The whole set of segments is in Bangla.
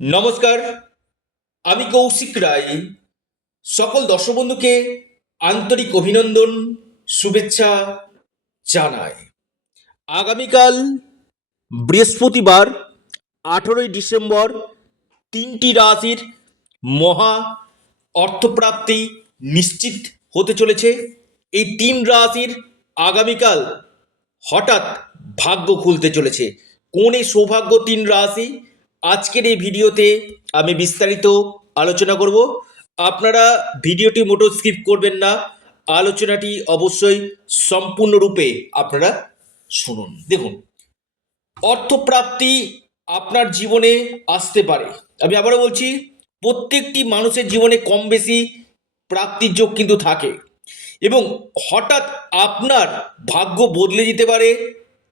নমস্কার, আমি কৌশিক রায়। সকল দর্শক বন্ধুকে আন্তরিক অভিনন্দন, শুভেচ্ছা জানাই। আগামীকাল বৃহস্পতিবার 18ই ডিসেম্বর তিনটি রাশির মহা অর্থপ্রাপ্তি নিশ্চিত হতে চলেছে। এই তিন রাশির আগামীকাল হঠাৎ ভাগ্য খুলতে চলেছে। কোন এই সৌভাগ্য তিন রাশি, আজকের এই ভিডিওতে আমি বিস্তারিত আলোচনা করব। আপনারা ভিডিওটি মোটেও স্কিপ করবেন না, আলোচনাটি অবশ্যই সম্পূর্ণরূপে আপনারা শুনুন। দেখুন, অর্থপ্রাপ্তি আপনার জীবনে আসতে পারে। আমি আবারও বলছি, প্রত্যেকটি মানুষের জীবনে কম বেশি প্রাপ্তির যোগ কিন্তু থাকে এবং হঠাৎ আপনার ভাগ্য বদলে যেতে পারে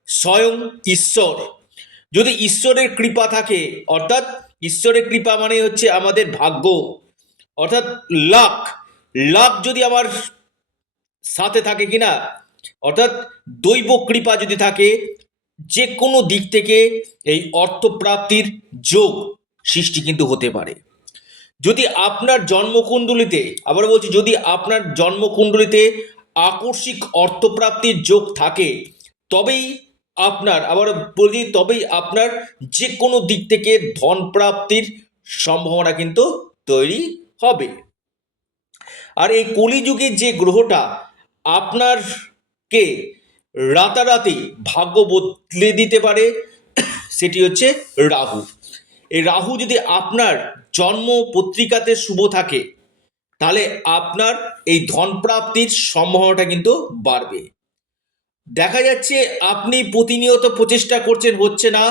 স্বয়ং ঈশ্বর। যদি ঈশ্বরের কৃপা থাকে, অর্থাৎ ঈশ্বরের কৃপা মানে হচ্ছে আমাদের ভাগ্য, অর্থাৎ লাক। লাক যদি আমার সাথে থাকে কিনা, অর্থাৎ দৈব কৃপা যদি থাকে, যে কোনো দিক থেকে এই অর্থপ্রাপ্তির যোগ সৃষ্টি কিন্তু হতে পারে। যদি আপনার জন্মকুণ্ডলিতে, আবার বলছি, যদি আপনার জন্মকুণ্ডলিতে আকস্মিক অর্থপ্রাপ্তির যোগ থাকে, তবেই আপনার, আবার বলি, তবেই আপনার যে কোনো দিক থেকে ধন প্রাপ্তির সম্ভাবনা কিন্তু তৈরি হবে। আর এই কলিযুগে যে গ্রহটা আপনারকে রাতারাতি ভাগ্য বদলে দিতে পারে, সেটি হচ্ছে রাহু। এই রাহু যদি আপনার জন্ম পত্রিকাতে শুভ থাকে, তাহলে আপনার এই ধন প্রাপ্তির সম্ভাবনাটা কিন্তু বাড়বে। দেখা যাচ্ছে আপনি প্রতিনিয়ত প্রচেষ্টা করছেন, হচ্ছে না,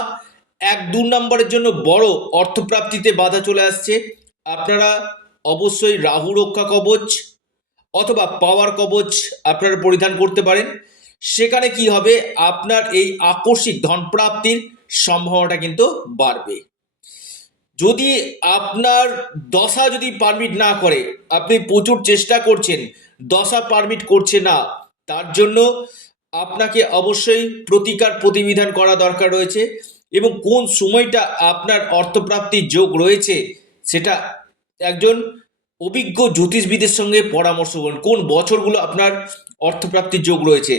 1-2 নম্বরের জন্য বড় অর্থপ্রাপ্তিতে বাধা চলে আসছে। আপনারা অবশ্যই রাহু রক্ষা কবচ অথবা পাওয়ার কবচ আপনারা পরিধান করতে পারেন। সেখানে কি হবে, আপনার এই আকস্মিক ধন প্রাপ্তির সম্ভাবনাটা কিন্তু বাড়বে। যদি আপনার দশা যদি পারমিট না করে, আপনি প্রচুর চেষ্টা করছেন, দশা পারমিট করছে না, তার জন্য আপনাকে অবশ্যই প্রতিকার প্রতিবিধান করা দরকার রয়েছে। এবং কোন সময়টা আপনার অর্থপ্রাপ্তির যোগ রয়েছে, সেটা একজন অভিজ্ঞ জ্যোতিষবিদের সঙ্গে পরামর্শ করুন। কোন বছরগুলো আপনার অর্থপ্রাপ্তির যোগ রয়েছে,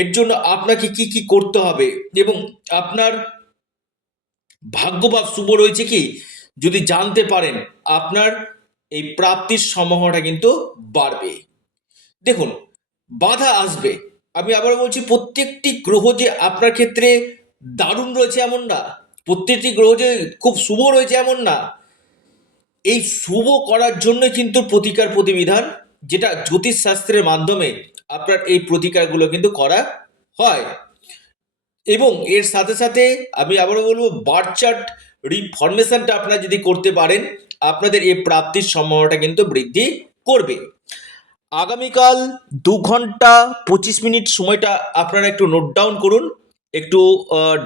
এর জন্য আপনাকে কি কি করতে হবে এবং আপনার ভাগ্যভাব শুভ রয়েছে কি, যদি জানতে পারেন, আপনার এই প্রাপ্তির সম্ভাবনাটা কিন্তু বাড়বে। দেখুন, বাধা আসবে। আমি আবার বলছি, প্রত্যেকটি গ্রহ যে আপনার ক্ষেত্রে দারুণ রয়েছে এমন না, প্রত্যেকটি গ্রহ যে খুব শুভ রয়েছে এমন না। এই শুভ করার জন্য কিন্তু প্রতিকার প্রতিবিধান, যেটা জ্যোতিষ শাস্ত্রের মাধ্যমে আপনার এই প্রতিকারগুলো কিন্তু করা হয়। এবং এর সাথে সাথে আমি আবারও বলবো, বার্থ চার্ট রিফরমেশনটা আপনারা যদি করতে পারেন, আপনাদের এই প্রাপ্তির সম্ভাবনাটা কিন্তু বৃদ্ধি করবে। আগামীকাল 2 ঘন্টা 25 মিনিট সময়টা আপনারা একটু নোট ডাউন করুন, একটু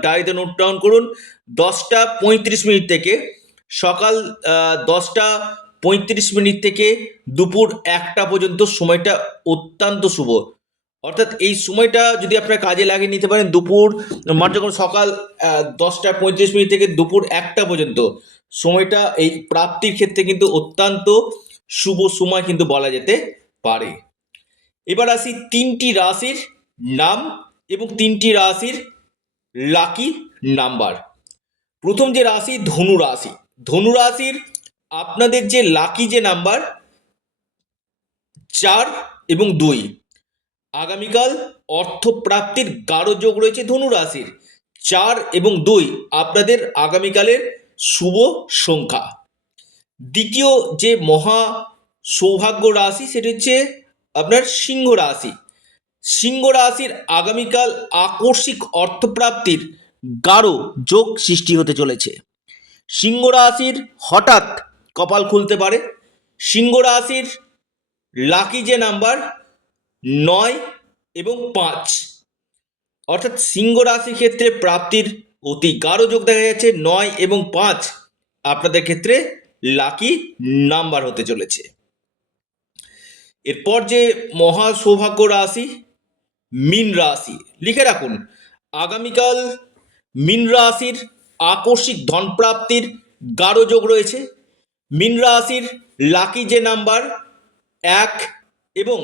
ডায়েরিতে নোট ডাউন করুন। 10টা 35 মিনিট থেকে সকাল 10টা 35 মিনিট থেকে দুপুর 1টা পর্যন্ত সময়টা অত্যন্ত শুভ। অর্থাৎ এই সময়টা যদি আপনারা কাজে লাগিয়ে নিতে পারেন, দুপুর মানে যখন সকাল 10টা 35 মিনিট থেকে দুপুর 1টা পর্যন্ত সময়টা এই প্রাপ্তির ক্ষেত্রে কিন্তু অত্যন্ত শুভ সময় কিন্তু বলা যেতে পারে। এবার আসি তিনটি রাশির নাম এবং তিনটি রাশির লাকি নাম্বার। প্রথম যে রাশি, ধনু রাশি। ধনু রাশির আপনাদের যে লাকি যে নাম্বার 4 এবং 2। আগামীকাল অর্থপ্রাপ্তির গাঢ় যোগ রয়েছে ধনু রাশির। 4 এবং 2 আপনাদের আগামীকালের শুভ সংখ্যা। দ্বিতীয় যে মহা সৌভাগ্য রাশি, সেটি হচ্ছে আপনার সিংহ রাশি। সিংহ রাশির আগামীকাল আকস্মিক অর্থপ্রাপ্তির গাঢ় যোগ সৃষ্টি হতে চলেছে। সিংহ রাশির হঠাৎ কপাল খুলতে পারে। সিংহ রাশির লাকি যে নাম্বার 9 এবং 5, অর্থাৎ সিংহ রাশির ক্ষেত্রে প্রাপ্তির অতি গাঢ় যোগ দেখা যাচ্ছে। 9 এবং 5 আপনাদের ক্ষেত্রে লাকি নাম্বার হতে চলেছে। এরপর যে মহা সৌভাগ্য রাশি, মীন রাশি। লিখে রাখুন, আগামীকাল মীন রাশির আকস্মিক ধন প্রাপ্তির গাঢ় যোগ রয়েছে। মীন রাশির লাকি যে নাম্বার 1 এবং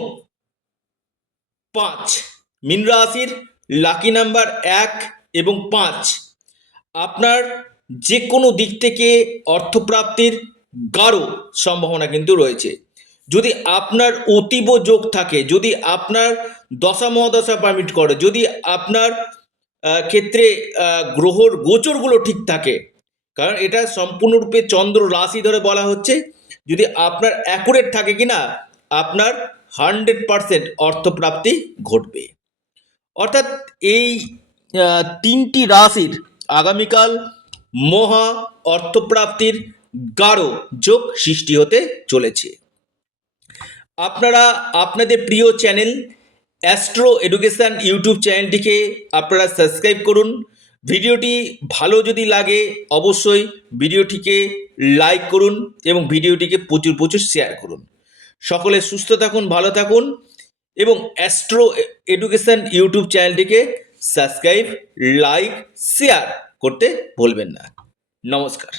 5, মীন রাশির লাকি নাম্বার 1 এবং 5। আপনার যে কোনো দিক থেকে অর্থপ্রাপ্তির গাঢ় সম্ভাবনা কিন্তু রয়েছে। যদি আপনার অতীব যোগ থাকে, যদি আপনার দশা মহাদশা পারমিট করে, যদি আপনার ক্ষেত্রে গ্রহর গোচরগুলো ঠিক থাকে, কারণ এটা সম্পূর্ণরূপে চন্দ্র রাশি ধরে বলা হচ্ছে, যদি আপনার অ্যাকুরেট থাকে কিনা আপনার 100% অর্থপ্রাপ্তি ঘটবে। অর্থাৎ এই তিনটি রাশির আগামীকাল মহা অর্থপ্রাপ্তির গাঢ় যোগ সৃষ্টি হতে চলেছে। আপনারা আপনাদের প্রিয় চ্যানেল অ্যাস্ট্রো এডুকেশান ইউটিউব চ্যানেলটিকে আপনারা সাবস্ক্রাইব করুন। ভিডিওটি ভালো যদি লাগে অবশ্যই ভিডিওটিকে লাইক করুন এবং ভিডিওটিকে প্রচুর প্রচুর শেয়ার করুন। সকলে সুস্থ থাকুন, ভালো থাকুন এবং অ্যাস্ট্রো এডুকেশান ইউটিউব চ্যানেলটিকে সাবস্ক্রাইব, লাইক, শেয়ার করতে ভুলবেন না। নমস্কার।